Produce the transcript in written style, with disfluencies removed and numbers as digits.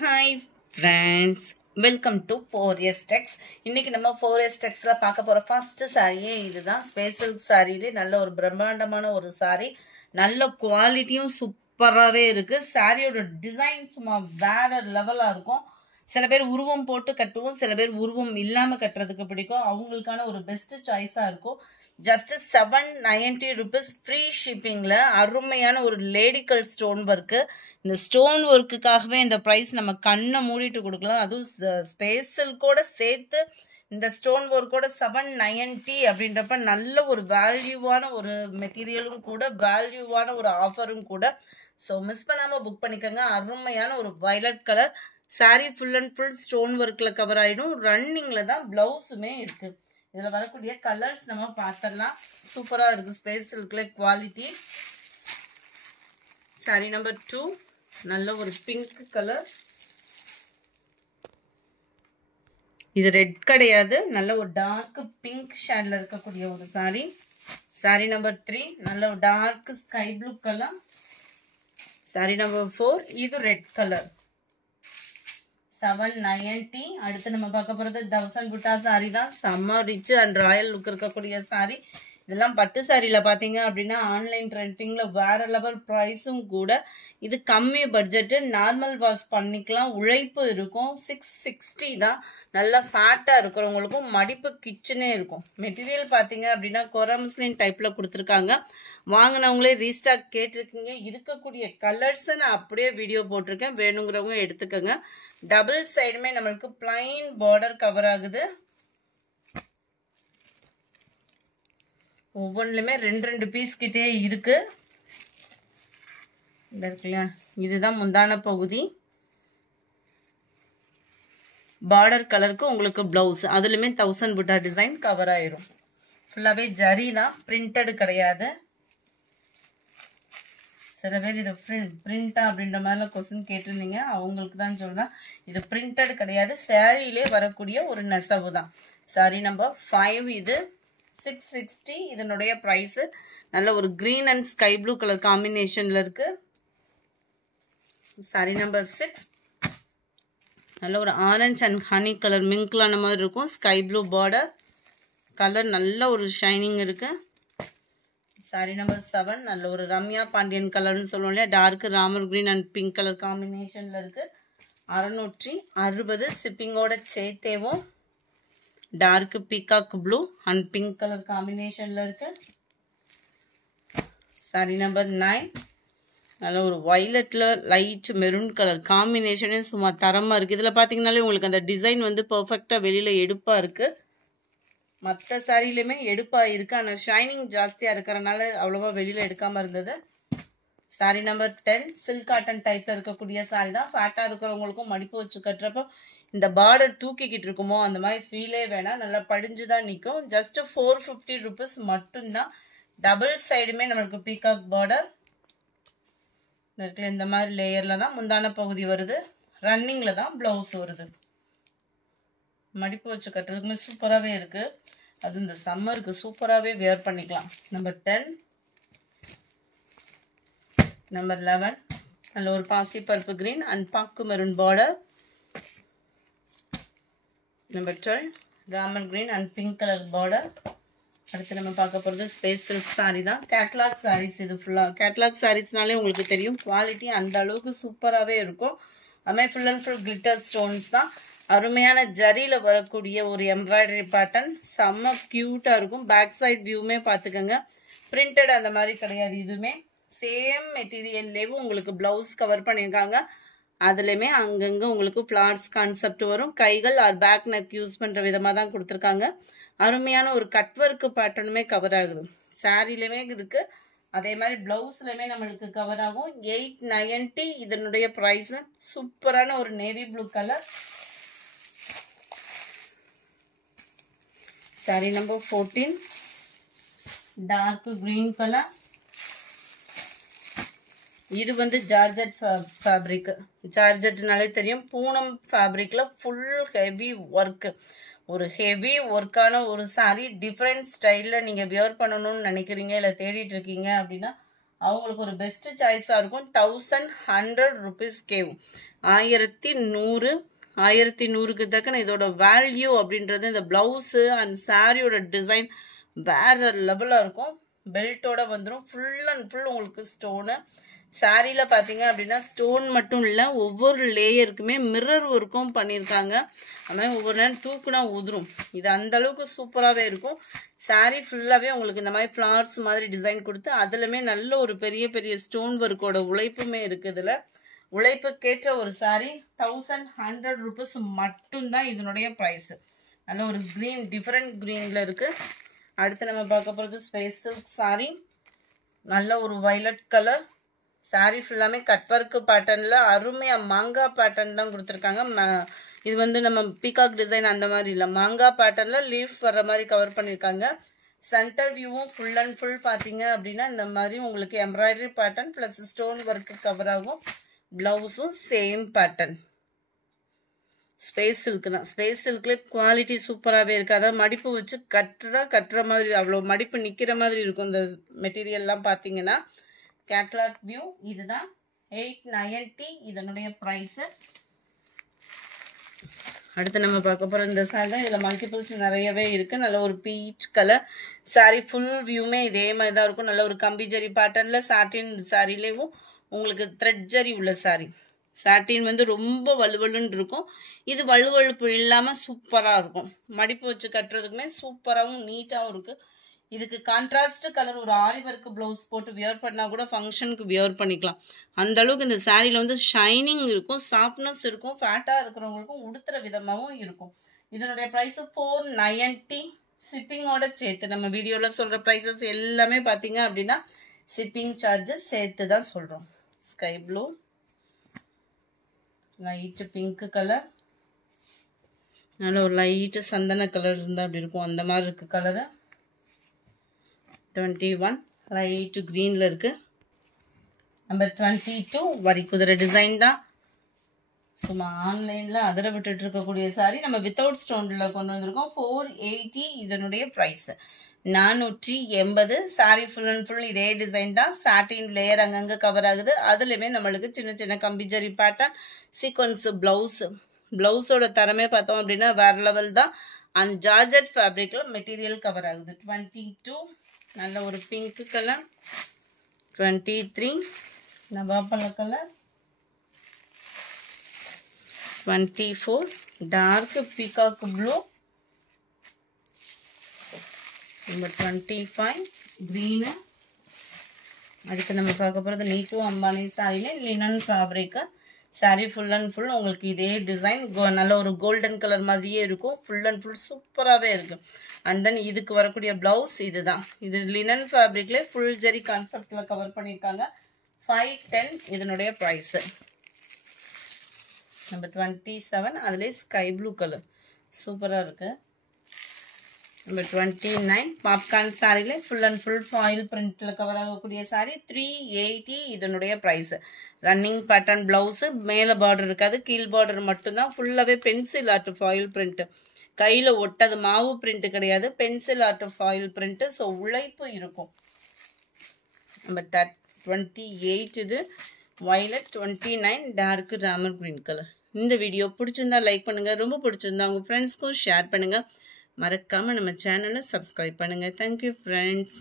Hi friends, welcome to 4S Tex. இன்னைக்கு நம்ம 4S Texல பார்க்க போற ஃபர்ஸ்ட் சாரியே இதுதான். ஸ்பேஷல் சாரியிலே நல்ல ஒரு பிரம்மாண்டமான ஒரு சாரி, நல்ல குவாலிட்டியும் சூப்பராகவே இருக்கு. சாரியோட டிசைன் சும்மா வேற லெவலா இருக்கும். சில பேர் உருவம் போட்டு கட்டுவோம், சில பேர் உருவம் இல்லாம கட்டுறதுக்கு பிடிக்கும். அவங்களுக்கான ஒரு பெஸ்ட் சாய்ஸா இருக்கும். ஜஸ்ட் 790 rupees ஃப்ரீ ஷிப்பிங்ல அருமையான ஒரு லேடிக்கல் ஸ்டோன் ஒர்க்கு. இந்த ஸ்டோன் ஒர்க்குக்காகவே இந்த ப்ரைஸ் நம்ம கண்ணை மூடிட்டு கொடுக்கலாம். அதுவும் ஸ்பேஷல் கூட சேர்த்து இந்த ஸ்டோன் ஒர்க்கோட 790 அப்படின்றப்ப நல்ல ஒரு வேல்யூவான ஒரு மெட்டீரியலும் கூட, வேல்யூவான ஒரு ஆஃபரும் கூட. ஸோ மிஸ் பண்ணாம புக் பண்ணிக்கோங்க. அருமையான ஒரு violet colour sorry, full and full stone ஒர்க்ல கவர் ஆயிடும். ரன்னிங்ல தான் பிளவுஸுமே இருக்கு. இதுல வரக்கூடிய கலர்ஸ் நம்ம பார்த்தரலாம். சூப்பரா இருக்கு. ஸ்பேஸ் சில்க்ல குவாலிட்டி. சாரி நம்பர் 2 நல்ல ஒரு பிங்க் கலர். இது ரெட் கிடையாது, நல்ல ஒரு டார்க் பிங்க் ஷேட்ல இருக்கக்கூடிய ஒரு சாரி. சாரி நம்பர் 3 நல்ல ஒரு dark sky blue colour. Sari number 4 இது ரெட் கலர். 790. அடுத்து நம்ம பார்க்க போறது 1000 புட்டா சாரி தான். செம்ம ரிச் அண்ட் ராயல் லுக் இருக்கக்கூடிய சாரி. இதெல்லாம் பட்டு சாரியில பாத்தீங்க அப்படின்னா ஆன்லைன் ட்ரெண்டிங்ல வேற லெவல் ப்ரைஸும் கூட. இது கம்மி பட்ஜெட், நார்மல் வாஷ் பண்ணிக்கலாம், உழைப்பு இருக்கும். 660 தான். நல்லா ஃபேட்டா இருக்கிறவங்களுக்கும் மடிப்பு கிச்சனே இருக்கும். மெட்டீரியல் பாத்தீங்க அப்படின்னா கொரமஸ்லின் டைப்ல கொடுத்துருக்காங்க. வாங்கினவங்களே ரீஸ்டாக் கேட்டிருக்கீங்க. இருக்கக்கூடிய கலர்ஸை நான் அப்படியே வீடியோ போட்டிருக்கேன், வேணுங்கிறவங்க எடுத்துக்கோங்க. டபுள் சைடுமே நம்மளுக்கு பிளைன் பார்டர் கவர் ஆகுது. ஒவ்வொன்றுலையுமே 2 பீஸ் கிட்டே இருக்கு. இருக்குல்ல, இதுதான் முந்தான பகுதி. பார்டர் கலருக்கு உங்களுக்கு பிளவுஸ், அதுலயுமே 1000 புட்டா டிசைன் கவர் ஆயிடும். ஃபுல்லாவே ஜரி தான், பிரிண்டட் கிடையாது. சில பேர் இது பிரிண்டா அப்படின்ற மாதிரி கொஸ்டின் கேட்டிருந்தீங்க, அவங்களுக்கு தான் சொல்றேன். இது பிரிண்டட் கிடையாது, சாரியிலே வரக்கூடிய ஒரு நெசவு தான். சாரி நம்பர் 5 இது 660. இதனுடைய பிரைஸ் நல்ல ஒரு green and sky blue colour காம்பினேஷன்ல இருக்கு. சாரி நம்பர் 6 நல்ல ஒரு ஆரஞ்சு அண்ட் ஹனி கலர் மிங்க்லான மாதிரி இருக்கும். ஸ்கை ப்ளூ பார்டர் கலர், நல்ல ஒரு ஷைனிங் இருக்கு. சாரி நம்பர் 7 நல்ல ஒரு ரம்யா பாண்டியன் கலர்னு சொல்லுவோம் இல்லையா, dark Ramar green and pink colour காம்பினேஷன்ல இருக்கு. 660 ஷிப்பிங்கோட சேர்த்தேவும். Dark peacock blue and pink colour காம்பினேஷன்ல இருக்கு. சாரி நம்பர் 9 நல்ல ஒரு வயலட்ல லைட் மெரூன் கலர் காம்பினேஷனே சும்மா தரமா இருக்கு. இதுல பாத்தீங்கன்னாலே உங்களுக்கு அந்த டிசைன் வந்து பெர்ஃபெக்டா வெளியில எடுப்பா இருக்கு. மற்ற சாரிலையுமே எடுப்பா இருக்கு, ஆனால் ஷைனிங் ஜாஸ்தியா இருக்கிறனால அவ்வளவா வெளியில எடுக்காம இருந்தது. சாரி நம்பர் 10 சில்க் காட்டன் டைப்ல இருக்கக்கூடிய சாரி தான். ஃபேட்டா இருக்கிறவங்களுக்கும் மடிப்பு வச்சு கட்டுறப்போ இந்த பார்டர் தூக்கிக்கிட்டு இருக்குமோ அந்த மாதிரி ஃபீலே வேணாம், நல்லா படிஞ்சுதான் நிற்கும். ஜஸ்ட் 450 rupees மட்டும்தான். டபுள் சைடுமே நம்மளுக்கு பீகாக் பார்டர் இருக்குல்ல, இந்த மாதிரி லேயர்ல தான் முந்தான பகுதி வருது. ரன்னிங்ல தான் பிளவுஸ் வருது. மடிப்பு வச்சு கட்டுறதுக்குமே சூப்பராகவே இருக்கு. அது இந்த சம்மருக்கு சூப்பராகவே வியர் பண்ணிக்கலாம். நம்பர் 10 நம்பர் 11 நல்ல ஒரு பாசி பருப்பு கிரீன் அண்ட் பாக்கு maroon border. Number 12 Ramar green and pink colour border. அடுத்து நம்ம பார்க்க போகிறது ஸ்பேஸ் சில்க் சாரி தான். கேட்லாக் சாரீஸ் இது ஃபுல்லாக. கேட்லாக் சாரீஸ்னாலே உங்களுக்கு தெரியும், குவாலிட்டி அந்த அளவுக்கு சூப்பராகவே இருக்கும். அதுமாதிரி full and full glitter stones தான். அருமையான ஜரியில வரக்கூடிய ஒரு எம்ப்ராய்டரி பேட்டர்ன், செம்ம கியூட்டா இருக்கும். பேக் சைட் வியூமே பார்த்துக்கோங்க. பிரிண்டட் அந்த மாதிரி கிடையாது. இதுவுமே சேம் மெட்டீரியல்லேயும் உங்களுக்கு பிளவுஸ் கவர் பண்ணியிருக்காங்க. அதுலேயுமே அங்கங்கே உங்களுக்கு ஃப்ளார்ஸ் கான்செப்ட் வரும். கைகள் ஆர் பேக் நெக் யூஸ் பண்ணுற விதமாக தான் கொடுத்துருக்காங்க. அருமையான ஒரு கட் ஒர்க் பேட்டர்னுமே கவர் ஆகுது. சாரிலையுமே இருக்கு, அதே மாதிரி பிளவுஸ்லையுமே நம்மளுக்கு கவர் ஆகும். 890 இதனுடைய ப்ரைஸ். சூப்பரான ஒரு navy blue colour. Sari number 14 dark green colour. இது வந்து ஜார்ஜெட் ஃபேப்ரிக். ஜார்ஜெட்னாலே தெரியும், பூனம் ஃபேப்ரிக்ல ஃபுல் ஹெவி ஒர்க். ஒரு ஹெவி ஒர்க்கான ஒரு சாரி டிஃப்ரெண்ட் ஸ்டைலில் நீங்கள் வியர் பண்ணணும்னு நினைக்கிறீங்க, இல்லை தேடிட்டு இருக்கீங்க அப்படின்னா அவங்களுக்கு ஒரு பெஸ்ட் சாய்ஸாக இருக்கும். 1100 rupees கேவும். 1100 1100க்கு தக்கன இதோட வேல்யூ அப்படின்றது இந்த பிளவுஸு அண்ட் சாரியோட டிசைன் வேற லெவலாக இருக்கும். பெல்ட்டோட வந்துடும். ஃபுல் அண்ட் ஃபுல் உங்களுக்கு ஸ்டோனு. சாரியில் பார்த்தீங்க அப்படின்னா ஸ்டோன் மட்டும் இல்லை, ஒவ்வொரு லேயருக்குமே மிரர் ஒர்க்கும் பண்ணியிருக்காங்க. அதுமாதிரி ஒவ்வொரு நேரம் தூக்குனா உதிரும். இது அந்த அளவுக்கு சூப்பராகவே இருக்கும். சாரி ஃபுல்லாகவே உங்களுக்கு இந்த மாதிரி ஃப்ளார்ஸ் மாதிரி டிசைன் கொடுத்து அதுலமே நல்ல ஒரு பெரிய பெரிய ஸ்டோன் ஒர்க்கோட உழைப்புமே இருக்குது. இதில் உழைப்புக்கேற்ற ஒரு சாரி 1100 rupees மட்டும்தான் இதனுடைய ப்ரைஸு. நல்ல ஒரு க்ரீன், டிஃப்ரெண்ட் க்ரீனில் இருக்குது. அடுத்து நம்ம பார்க்க போகிறது ஸ்பேஸ் சில்க் சாரி. நல்ல ஒரு வயலட் கலர் சாரி. ஃபுல்லாமே கட் ஒர்க் பேட்டர்னில் அருமையாக மாங்காய் பேட்டர்ன் தான் கொடுத்துருக்காங்க. இது வந்து நம்ம பீகாக் டிசைன் அந்த மாதிரி இல்லை, மாங்காய் பேட்டர்னில் லீஃப் வர்ற மாதிரி கவர் பண்ணியிருக்காங்க. சென்டர் வியூவும் ஃபுல் அண்ட் ஃபுல் பார்த்தீங்க அப்படின்னா இந்த மாதிரி உங்களுக்கு embroidery pattern plus stone work cover ஆகும். ப்ளவுஸும் சேம் பேட்டர்ன். ஸ்பேஸ் சில்க் தான். ஸ்பேஸ் சில்க்லேயே குவாலிட்டி சூப்பராகவே இருக்குது. அதாவது மடிப்பு வச்சு கட்டுற மாதிரி அவ்வளோ மடிப்பு நிற்கிற மாதிரி இருக்கும். இந்த மெட்டீரியல்லாம் பார்த்தீங்கன்னா கேட்லாக் வியூ இதுதான். 890 இதனுடைய ப்ரைஸு. அடுத்து நம்ம பார்க்க போகிற இந்த சாரி தான். இதில் மல்டிபிள்ஸ் நிறையவே இருக்குது. நல்ல ஒரு பீச் கலர் சாரி. ஃபுல் வியூமே இதே மாதிரி தான் இருக்கும். நல்ல ஒரு கம்பி ஜரி பேட்டர்னில் சாட்டின் சாரிலேயும் உங்களுக்கு த்ரெட் ஜரி உள்ள சாரி. சாட்டின் வந்து ரொம்ப வலுவலுன்னு இருக்கும். இது வலுவழுப்பு இல்லாமல் சூப்பராக இருக்கும். மடிப்பு வச்சு கட்டுறதுக்குமே சூப்பராகவும் நீட்டாகவும் இருக்குது. இதுக்கு கான்ட்ராஸ்ட் கலர் ஒரு ஆரி ஒர்க் ப்ளவுஸ் போட்டு வியர் பண்ணால் கூட ஃபங்க்ஷனுக்கு வியர் பண்ணிக்கலாம். அந்த அளவுக்கு இந்த சாரியில் வந்து ஷைனிங் இருக்கும், சாஃப்ட்னஸ் இருக்கும், ஃபேட்டாக இருக்கிறவங்களுக்கும் உடுத்துற விதமாகவும் இருக்கும். இதனுடைய ப்ரைஸு 490. ஷிப்பிங்கோட சேர்த்து நம்ம வீடியோவில் சொல்கிற ப்ரைஸஸ் எல்லாமே பார்த்தீங்க அப்படின்னா ஷிப்பிங் சார்ஜஸ் சேர்த்து தான் சொல்கிறோம். Sky blue, light pink colour, நல்ல ஒரு லைட்டு சந்தன கலர் இருந்தால் அப்படி இருக்கும், அந்த மாதிரி இருக்குது கலரு. 21 லைட்டு க்ரீனில் இருக்குது. நம்பர் 22 வரி குதிரை டிசைன் தான். சும்மா ஆன்லைனில் அதிர விட்டுட்டு இருக்கக்கூடிய சாரி நம்ம வித்தவுட் ஸ்டோனில் கொண்டு வந்திருக்கோம். 480 இதனுடைய price. 480. Sari full and full இதே டிசைன் தான். சாட்டின் லேயர் அங்கங்கே கவர் ஆகுது. அதுலேயுமே நம்மளுக்கு சின்ன சின்ன கம்பிஜரி பேட்டர்ன் சீக்வன்ஸு ப்ளவுஸோட தரமே பார்த்தோம் அப்படின்னா வேற லெவல் தான். அண்ட் ஜார்ஜெட் ஃபேப்ரிக்கில் மெட்டீரியல் கவர் ஆகுது. 22 நல்ல ஒரு பிங்க் கலர். 23 நவாப்பழ colour. 24 dark peacock blue. Number 25 green. அடுத்து நம்ம பார்க்க போகிறது நீட்டு அம்பானி சாரியிலே linen fabric. Sari full and full உங்களுக்கு இதே டிசைன் நல்ல ஒரு கோல்டன் கலர் மாதிரியே இருக்கும். ஃபுல் அண்ட் ஃபுல் சூப்பராகவே இருக்குது. அண்ட் தென் இதுக்கு வரக்கூடிய ப்ளவுஸ் இதுதான். இது லினன் ஃபேப்ரிக்லேயே ஃபுல் ஜெரி கான்செப்டில் கவர் பண்ணியிருக்காங்க. 510 இதனுடைய ப்ரைஸு. நம்பர் 27 அதுலேயே ஸ்கை ப்ளூ கலர் சூப்பராக இருக்குது. நம்பர் 29 பாப்கார்ன் சாரியிலே ஃபுல் அண்ட் ஃபுல் ஃபாயில் பிரிண்டில் கவர் ஆகக்கூடிய சாரி. 380 இதனுடைய ப்ரைஸு. ரன்னிங் பேட்டர்ன் ப்ளவுஸு, மேலே பார்டர் இருக்காது, கீழ் பார்டர் மட்டும்தான். ஃபுல்லாகவே பென்சில் ஆர்ட் ஃபாயில் பிரிண்ட்டு, கையில் ஒட்டது மாவு பிரிண்ட்டு கிடையாது, pencil art foil print. So உழைப்பு இருக்கும். நம்பர் 28 இது violet. 29 dark Ramar green colour. இந்த வீடியோ பிடிச்சிருந்தா லைக் பண்ணுங்கள், ரொம்ப பிடிச்சிருந்தா உங்கள் ஃப்ரெண்ட்ஸ்க்கும் ஷேர் பண்ணுங்கள். மறக்காமல் நம்ம சேனலை சப்ஸ்கிரைப் பண்ணுங்கள். Thank you friends.